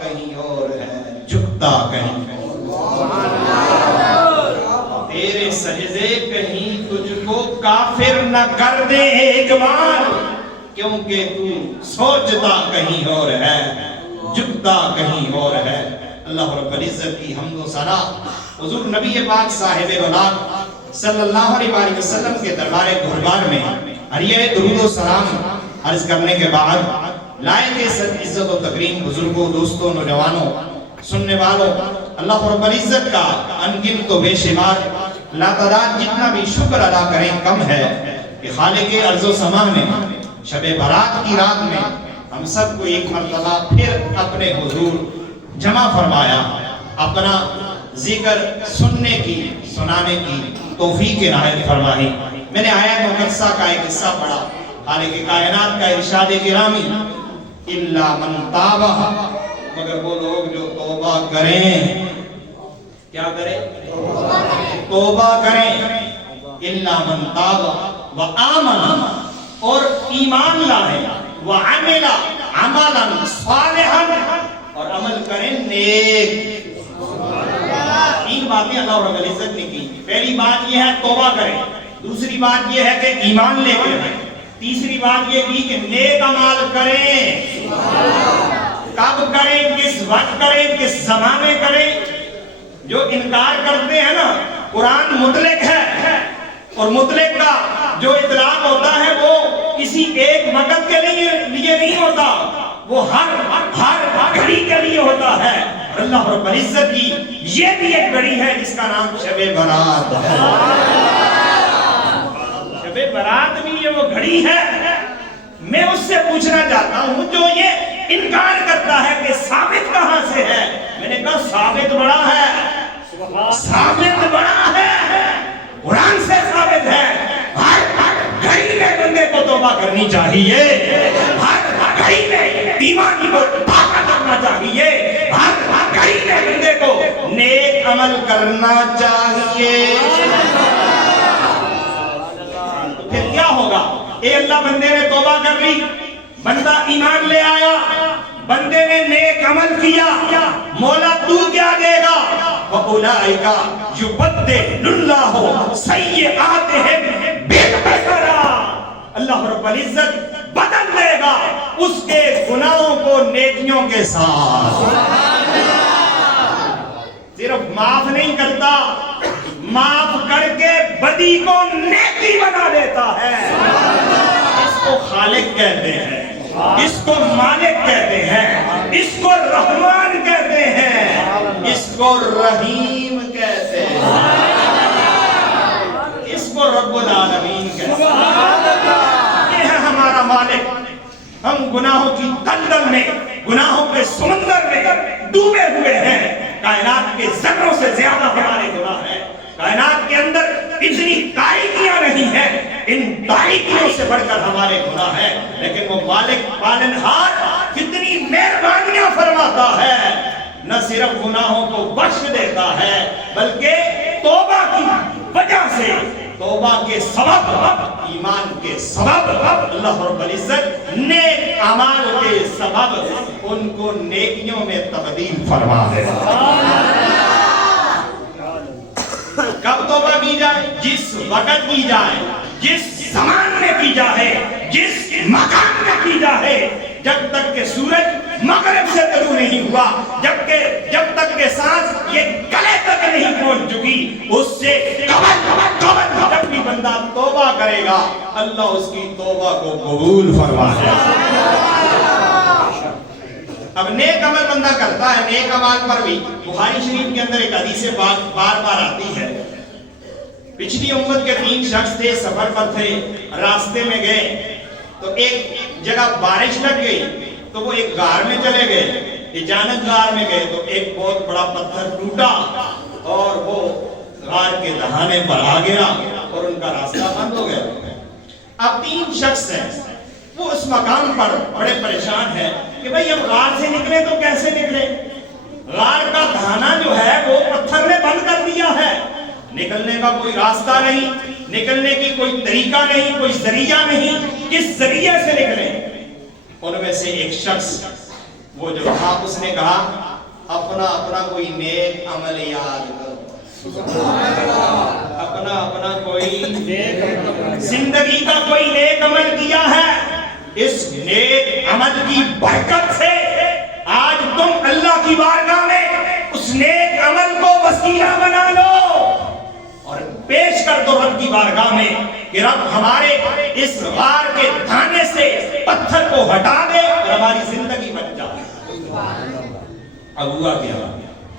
کہیں اور ہے، جھکتا کہیں تیرے سجدے کہیں تجھ کو کافر نہ کر دے ایک بار، کیونکہ تو سوچتا کہیں اور ہے، جھکتا کہیں اور ہے۔ اللہ رب العزت کی حمد و ثنا حضور نبی پاک صاحب اولاد صلی اللہ علیہ وآلہ وسلم کے دربار دربار میں عریہ درود و سلام عرض کرنے کے بعد لائق عزت و تکریم بزرگوں، دوستوں، نوجوانوں، سننے والوں، اللہ رب العزت کا انگنت و بے شمار لاتعداد جتنا بھی شکر ادا کریں کم ہے کہ خالق ارض و سما نے شب برات کی رات میں ہم سب کو ایک مرتبہ پھر اپنے حضور جمع فرمایا، اپنا ذکر سننے کی، سنانے کی توفیق عنایت فرمائی۔ میں نے آیت مقدسہ کا ایک حصہ پڑھا، خالق کائنات کا ارشاد گرامی الا من تاب، مگر وہ لوگ جو توبہ کریں، کیا کریں؟ توبہ کریں، الا من تاب وآمن، اور ایمان لائے، وعمل عملا صالحا، اور عمل کریں نیک۔ تین باتیں اللہ رب العزت نے کی۔ پہلی بات یہ ہے توبہ کریں، دوسری بات یہ ہے کہ ایمان لے کر آئیں، تیسری بات یہ کی کہ نیک اعمال کریں۔ کب کریں، کس وقت کریں، کس زمانے کریں؟ جو انکار کرتے ہیں نا، قرآن مطلق ہے، اور مطلق کا جو اطلاق ہوتا ہے وہ کسی ایک وقت کے لیے نہیں ہوتا، وہ ہر گھڑی کے لیے ہوتا ہے۔ اللہ رب العزت کی یہ بھی ایک گھڑی ہے جس کا نام شب برات ہے۔ شب برات بھی یہ وہ گھڑی ہے۔ میں اس سے پوچھنا چاہتا ہوں جو یہ انکار کرتا ہے کہ ثابت کہاں سے ہے، میں نے کہا ثابت بڑا ہے، ثابت بڑا ہے، قرآن سے ثابت ہے۔ ہر گھڑی میں بندے کو توبہ کرنی چاہیے، ہر گھڑی میں ایمان کو پاکا کرنا چاہیے، ہر گھڑی میں بندے کو نیک عمل کرنا چاہیے۔ پھر کیا ہوگا؟ اے اللہ، بندے نے توبہ کر لی، بندہ ایمان لے آیا، بندے نے نیک عمل کیا، مولا تو کیا دے گا؟ وَأُولَئِكَ يُبَدِّلُ اللَّهُ سَيِّئَاتِهِمْ بِالْحَسَنَاتِ، اللہ رب العزت بدل دے گا اس کے گناہوں کو نیکیوں کے ساتھ۔ صرف معاف نہیں کرتا، معاف کر کے بدی کو نیکی بنا دیتا ہے۔ اس کو خالق کہتے ہیں، اس کو مالک کہتے ہیں، اس کو رحمان کہتے ہیں، اس کو رحیم کہتے ہیں، اس کو رب العالمین کہتے ہیں۔ یہ ہے ہمارا مالک۔ ہم گناہوں کی دلدل میں، گناہوں کے سمندر میں ڈوبے ہوئے ہیں۔ کائنات کے ذروں سے زیادہ ہمارے گناہ ہیں۔ کائنات کے اندر اتنی تاریکیاں نہیں ہیں، ان تاریکیوں سے بڑھ کر ہمارے گناہ ہیں، لیکن وہ مالک پالنہار کتنی مہربانیاں فرماتا ہے، نہ صرف گناہوں کو بخش دیتا ہے بلکہ توبہ کی وجہ سے، توبہ کے سبب، ایمان کے سبب، اللہ رب العزت نیک اعمال کے سبب ان کو نیکیوں میں تبدیل فرما دیتا ہے۔ کب توبہ کی جائے؟ جس وقت کی جائے، جس زمان میں کی جائے، جس مقام میں کی جائے، جب تک کہ سورج مغرب سے طلوع نہیں ہوا، جب تک کہ سانس یہ گلے تک نہیں پہنچ چکی، اس سے قبل جب بھی بندہ توبہ کرے گا اللہ اس کی توبہ کو قبول فرمائے گا۔ اب نیک عمل بندہ کرتا ہے، نیک عمل پر بھی بخاری شریف کے اندر ایک حدیث بار بار آتی ہے۔ پچھلی امت کے 3 شخص تھے، سفر پر تھے، راستے میں گئے تو ایک جگہ بارش لگ گئی تو وہ ایک غار میں چلے گئے۔ اچانک غار میں گئے تو ایک بہت بڑا پتھر ٹوٹا اور وہ غار کے دہانے پر آ گیا اور ان کا راستہ بند ہو گیا۔ اب 3 شخص ہیں، وہ اس مقام پر بڑے پریشان ہیں کہ بھئی اب غار سے نکلے تو کیسے نکلے؟ غار کا دہانا جو ہے وہ پتھر نے بند کر دیا ہے، نکلنے کا کوئی راستہ نہیں، نکلنے کی کوئی طریقہ نہیں، کوئی ذریعہ نہیں، کس ذریعے سے نکلیں؟ ان میں سے ایک شخص وہ جو تھا اس نے کہا اپنا اپنا کوئی نیک عمل یاد کرو، اپنا اپنا کوئی زندگی کا کوئی نیک عمل کیا ہے، اس نیک عمل کی برکت سے آج تم اللہ کی بارگاہ میں اس نیک عمل کو وسیلہ بنا لو اور پیش کر دو رب کی بارگاہ میں کہ رب ہمارے اس غار کے دانے سے پتھر کو ہٹا دے اور ہماری زندگی بن جائے۔ اب ہوا کیا،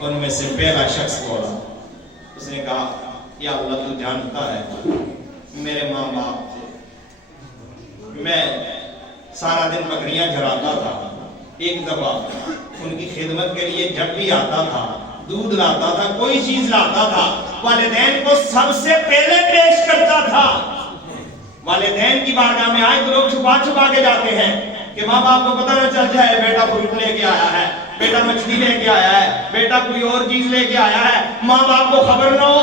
ان میں سے پہلا شخص بولا، اس نے کہا یا اللہ تو جانتا ہے میرے ماں باپ تھے، میں سارا دن بکریاں چراتا تھا، ایک دفعہ ان کی خدمت کے لیے جب بھی آتا تھا، دودھ لاتا تھا، کوئی چیز لاتا تھا، والدین کو سب سے پہلے پیش کرتا تھا۔ والدین کی بارگاہ میں آئے تو لوگ چھپا چھپا کے جاتے ہیں کہ ماں باپ کو پتہ نہ چل جائے بیٹا فروٹ لے کے آیا ہے، بیٹا مچھلی لے کے آیا ہے، بیٹا کوئی اور چیز لے کے آیا ہے، ماں باپ کو خبر نہ ہو۔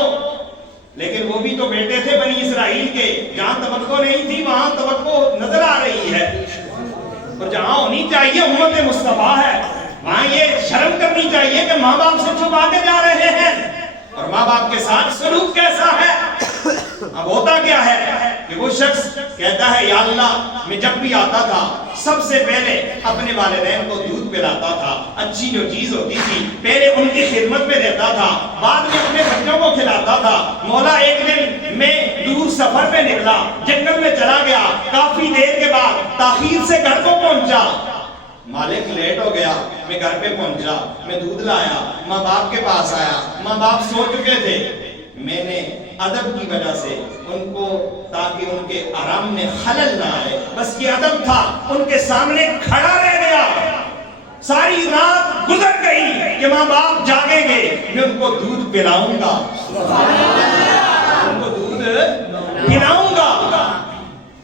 لیکن وہ بھی تو بیٹے تھے بنی اسرائیل کے، جہاں توقع نہیں تھی وہاں توقع نظر آ رہی ہے، اور جہاں ہونی چاہیے امت مصطفیٰ ہے وہاں یہ شرم کرنی چاہیے کہ ماں باپ سے چھپا کے جا رہے ہیں، اور ماں باپ کے ساتھ سلوک کیسا ہے۔ اب ہوتا کیا ہے کہ وہ شخص کہتا ہے یا اللہ میں جب بھی آتا تھا سب سے پہلے اپنے والدین کو دودھ پلاتا تھا، اچھی جو چیز ہوتی تھی پہلے ان کی خدمت میں دیتا تھا، بعد میں اپنے بچوں کو کھلاتا تھا۔ مولا ایک دن میں دور سفر پہ نکلا، جنگل میں چلا گیا، کافی دیر کے بعد تاخیر سے گھر کو پہنچا، مالک لیٹ ہو گیا، میں گھر پہ پہنچا، میں دودھ لایا، ماں باپ کے پاس آیا، ماں باپ سو چکے تھے، میں نے ادب کی وجہ سے ان کو تاکہ ان کے آرام میں خلل نہ آئے، بس یہ ادب تھا، ان کے سامنے کھڑا رہ گیا۔ ساری رات گزر گئی کہ ماں باپ جاگیں گے، میں ان کو دودھ پلاؤں گا، ان کو دودھ پلاؤں گا،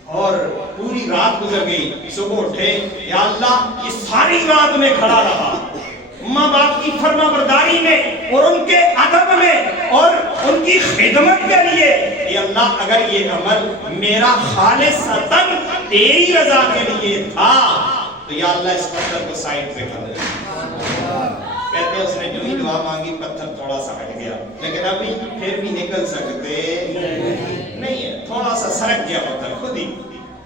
اور پوری رات گزر گئی، صبح اٹھے یا اللہ یہ ساری رات میں کھڑا رہا، ماں باپ کی فرما برداری میں اور ان کے ادب میں اور ان کی خدمت کے لیے، اے اللہ اگر یہ عمل میرا خالصتاً تیری رضا کے لیے تھا تو یا اللہ اس پتھر کو سائڈ پہ کر دے۔ کہتے ہیں اس نے جو ہی دعا مانگی پتھر تھوڑا سا ہٹ گیا، لیکن ابھی پھر بھی نکل سکتے نہیں ہے، تھوڑا سا سرک گیا پتھر، خود ہی،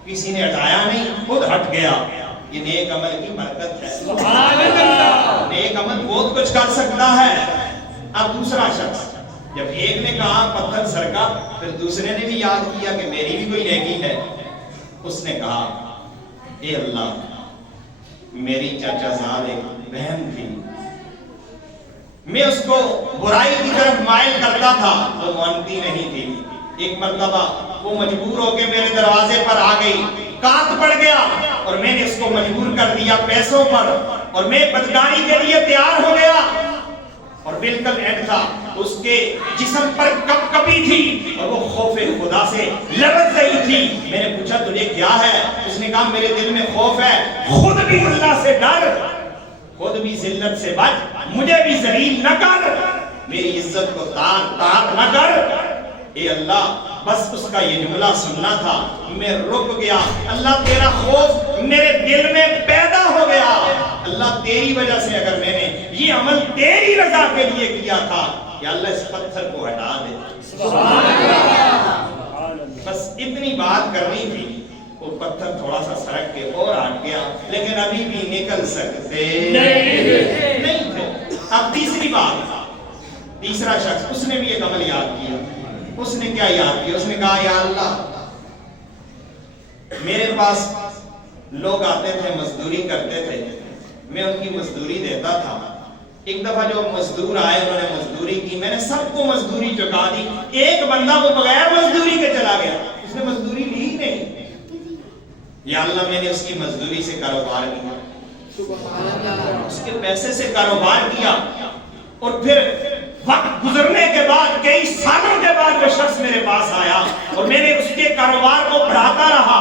کسی نے ہٹایا نہیں، خود ہٹ گیا۔ یہ نیک عمل کی برکت ہے، سبحان اللہ، نیک عمل بہت کچھ کر سکتا ہے۔ اب دوسرا شخص، جب ایک نے کہا پتھر سرکا، پھر دوسرے نے بھی یاد کیا کہ میری بھی کوئی نیکی ہے، اس نے کہا اے اللہ میری چاچا زاد ایک بہن تھی، میں اس کو برائی کی طرف مائل کرتا تھا، وہ مانتی نہیں تھی، ایک مرتبہ وہ مجبور ہو کے میرے دروازے پر آ گئی، کات پڑ گیا اور میں نے اس کو مجبور کر دیا پیسوں پر، اور میں بدکاری کے لیے تیار ہو گیا، اور بالکل اینڈ تھا، اس کے جسم پر کپ کپی تھی اور وہ خوف خدا سے لرز رہی تھی۔ میں نے پوچھا تجھے کیا ہے؟ اس نے کہا میرے دل میں خوف ہے، خود بھی اللہ سے ڈر، خود بھی ذلت سے بچ، مجھے بھی ذلیل نہ کر، میری عزت کو تار تار نہ کر۔ اے اللہ بس اس کا یہ جملہ سننا تھا، میں رک گیا، اللہ تیرا خوف میرے دل میں پیدا ہو گیا، اللہ تیری وجہ سے اگر میں نے یہ عمل تیری رضا کے لیے کیا تھا، یا اللہ اس پتھر کو ہٹا دے۔ سبحان اللہ، بس اتنی بات کرنی تھی، وہ پتھر تھوڑا سا سرک کے اور ہٹ گیا، لیکن ابھی بھی نکل سکتے نہیں تھے۔ اب تیسری بات، تیسرا شخص، اس نے بھی ایک عمل یاد کیا۔ اس نے کیا یاد کیا؟ اس نے کہا یا اللہ میرے پاس لوگ آتے تھے مزدوری کرتے تھے، میں ان کی مزدوری دیتا تھا، ایک دفعہ جو مزدور آئے انہوں نے مزدوری کی، میں نے سب کو مزدوری چکا دی، ایک بندہ وہ بغیر مزدوری کے چلا گیا، اس نے مزدوری لی ہی نہیں، یا اللہ میں نے اس کی مزدوری سے کاروبار کیا، اس کے پیسے سے کاروبار کیا، اور پھر وقت گزرنے کے بعد کئی سالوں کے بعد وہ شخص میرے پاس آیا اور میں نے اس کے کاروبار کو بڑھاتا رہا،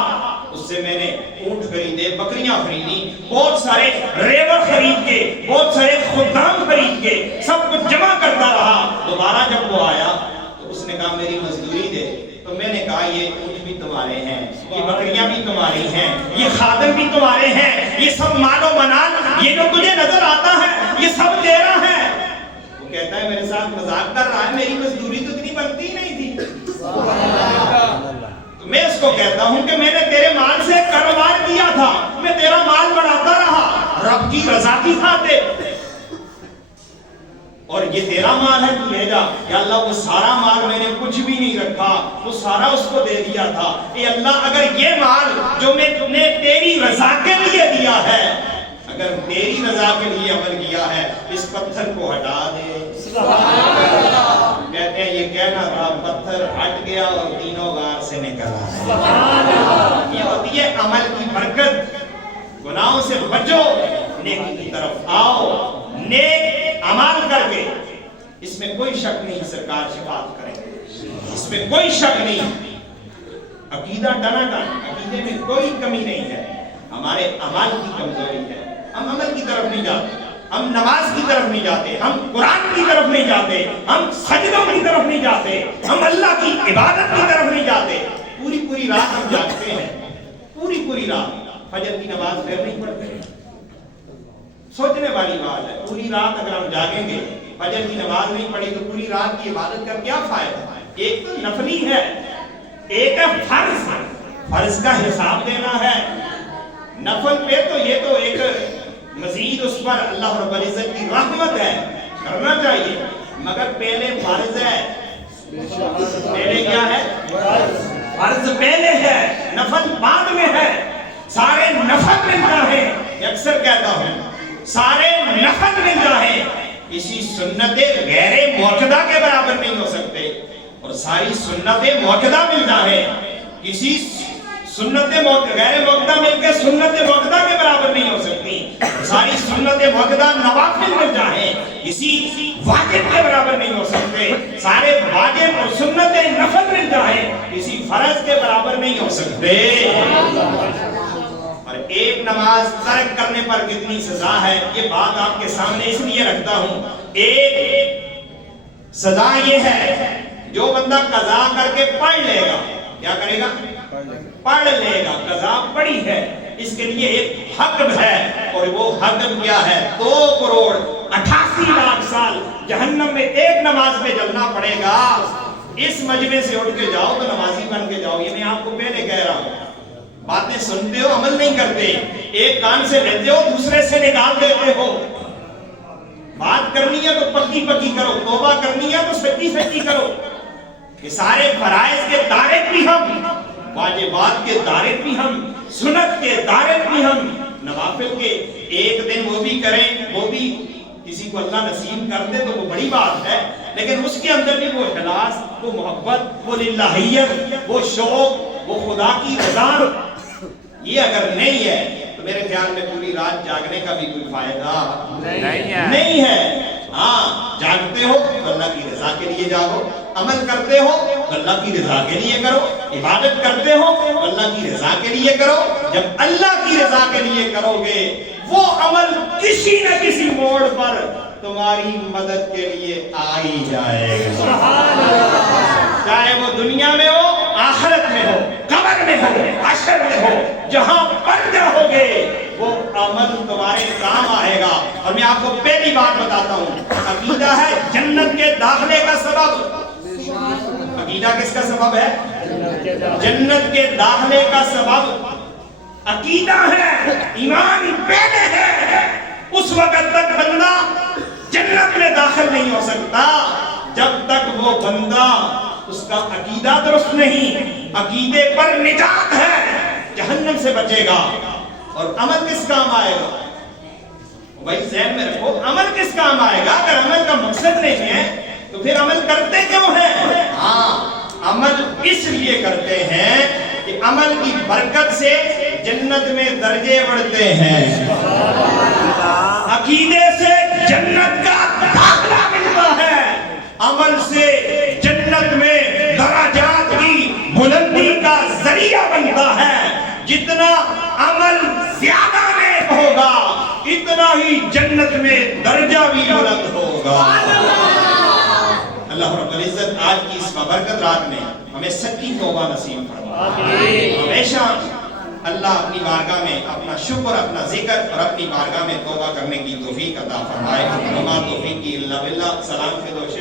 اس سے میں نے اونٹ خریدے، بکریاں خریدی، بہت سارے ریور خرید کے، بہت سارے خدام خرید کے، سب کچھ جمع کرتا رہا۔ دوبارہ جب وہ آیا تو اس نے کہا میری مزدوری دے، تو میں نے کہا یہ اونٹ بھی تمہارے ہیں، یہ بکریاں بھی تمہاری ہیں، یہ خادم بھی تمہارے ہیں، یہ سب مال و منال یہ جو تجھے نظر آتا ہے یہ سب تیرا ہے. وہ کہتا ہے میرے ساتھ مذاق کر رہا ہے, میری مزدوری تو اتنی بنتی نہیں تھی. تو میں اس کو کہتا ہوں کہ میں نے تیرے مال سے کاروبار کیا تھا, میں تیرا مال بڑھاتا رہا رب کی رضا کی خاطر, اور یہ تیرا مال ہے تو لے جا. یا اللہ وہ سارا مال میں نے کچھ بھی نہیں رکھا, وہ سارا اس کو دے دیا تھا. اے اللہ اگر یہ مال جو میں تم نے تیری رضا کے لیے دیا ہے, اگر تیری رضا کے لیے عمل کیا ہے, اس پتھر کو ہٹا دے. کہتے ہیں یہ کہنا تھا, پتھر ہٹ گیا اور تینوں غار سے نکلا. یہ ہوتی ہے عمل کی برکت. گناہوں سے بچو, نیکی کی طرف آؤ, نیک عمل کر کے. اس میں کوئی شک نہیں سرکار شفاعت کریں گے, اس میں کوئی شک نہیں. عقیدہ ٹناٹن, عقیدے میں کوئی کمی نہیں ہے, ہمارے عمل کی کمزوری ہے. ہم عمل کی طرف نہیں جاتے, ہم نماز کی طرف نہیں جاتے, ہم قرآن کی طرف نہیں جاتے, ہم سجدوں کی طرف نہیں جاتے, ہم اللہ کی عبادت کی طرف نہیں جاتے. پوری رات ہم جاگتے ہیں, پوری رات فجر کی نماز پھر نہیں پڑھتے. سوچنے والی بات ہے, پوری رات اگر ہم جاگیں گے, فجر کی نماز نہیں پڑھی تو پوری رات کی عبادت کا کیا فائدہ ہے؟ ایک تو نفلی ہے, ایک ہے فرض. فرض کا حساب دینا ہے, نفل پہ تو یہ تو ایک مزید اس پر اللہ رب العزت کی رحمت ہے, کرنا چاہیے. مگر پہلے فرض ہے, پہلے کیا ہے؟ فرض پہلے ہے, نفل بعد میں ہے. سارے نفل مل جائیں, میں اکثر کہتا ہوں سارے نفل مل جائیں, کسی سنت غیر موقدہ کے برابر نہیں ہو سکتے. اور ساری سنت موقدہ مل جائیں, کسی سنت غیر موقدہ مل کے سنت موقدہ کے برابر نہیں ہو سکتی. ساری سنت موقدہ نوافل مل جائیں, کسی واجب کے برابر نہیں ہو سکتے. سارے واجب اور سنت نفل مل جائیں, کسی فرض کے برابر نہیں ہو سکتے. اور ایک نماز ترک کرنے پر کتنی سزا ہے, یہ بات آپ کے سامنے اس لیے رکھتا ہوں. ایک سزا یہ ہے, جو بندہ قضا کر کے پڑھ لے گا, کیا کرے گا؟ پڑھ لے گا. قضا پڑھی ہے, اس کے لیے ایک حکم ہے, اور وہ حکم کیا ہے؟ 2,88,00,000 سال جہنم میں ایک نماز میں جلنا پڑے گا. اس مجمع سے اٹھ کے جاؤ تو نمازی بن کے جاؤ. یہ میں آپ کو پہلے کہہ رہا ہوں. باتیں سنتے ہو, عمل نہیں کرتے, ایک کان سے لیتے ہو دوسرے سے نکال دیتے ہو. بات کرنی ہے تو پکی کرو, توبہ کرنی ہے تو سچی کرو. یہ سارے فرائض کے دائرے بھی ہم, واجبات کے دائرے بھی ہم, سنت کے دائرے بھی ہم, نوافل کے ایک دن وہ بھی کریں, وہ بھی کسی کو اللہ نصیب کر دے تو وہ بڑی بات ہے. لیکن اس کے اندر بھی وہ اخلاص, وہ محبت, وہ للہیت, وہ شوق, وہ خدا کی رضا, یہ اگر نہیں ہے تو میرے خیال میں پوری رات جاگنے کا بھی کوئی فائدہ نہیں ہے. ہاں, جاگتے ہو تو اللہ کی رضا کے لیے جاگو, عمل کرتے ہو تو اللہ کی رضا کے لیے کرو, عبادت کرتے ہو تو اللہ کی رضا کے لیے کرو. جب اللہ کی رضا کے لیے کرو گے, وہ عمل کسی نہ کسی موڑ پر تمہاری مدد کے لیے آ ہی جائے گا. چاہے وہ دنیا میں ہو, آخرت میں ہو, قبر میں ہو, حشر میں ہو, جہاں پر جاؤ گے وہ عمل تمہارے کام آئے گا. اور میں آپ کو پہلی بات بتاتا ہوں, عقیدہ ہے جنت کے داخلے کا سبب. عقیدہ کس کا سبب ہے؟ جنت کے داخلے کا سبب عقیدہ ہے, ایمان پہلے ہے. اس وقت تک بندہ جنت میں داخل نہیں ہو سکتا جب تک وہ بندہ, اس کا عقیدہ درست نہیں. عقیدے پر نجات ہے, جہنم سے بچے گا. اور عمل کس کام آئے گا؟ بھائی ذہن میں رکھو, عمل کس کام آئے گا؟ اگر عمل کا مقصد نہیں ہے تو پھر عمل کرتے کیوں ہیں؟ ہاں, عمل اس لیے کرتے ہیں کہ عمل کی برکت سے جنت میں درجے بڑھتے ہیں. عقیدے سے جنت کا داخلہ ملتا ہے, عمل سے جنت میں درجات کی بلندی کا ذریعہ بنتا ہے. جتنا عمل زیادہ نیک ہوگا اتنا ہی جنت میں درجہ بھی بلند ہوگا. اللہ رب العزت آج کی اس بابرکت رات میں ہمیں سچی توبہ نصیب فرمائے. ہمیشہ اللہ اپنی بارگاہ میں اپنا شکر، اپنا ذکر اور اپنی بارگاہ میں توبہ کرنے کی توفیق عطا فرمائے۔ وما توفیقی الا باللہ۔ سلام کے دو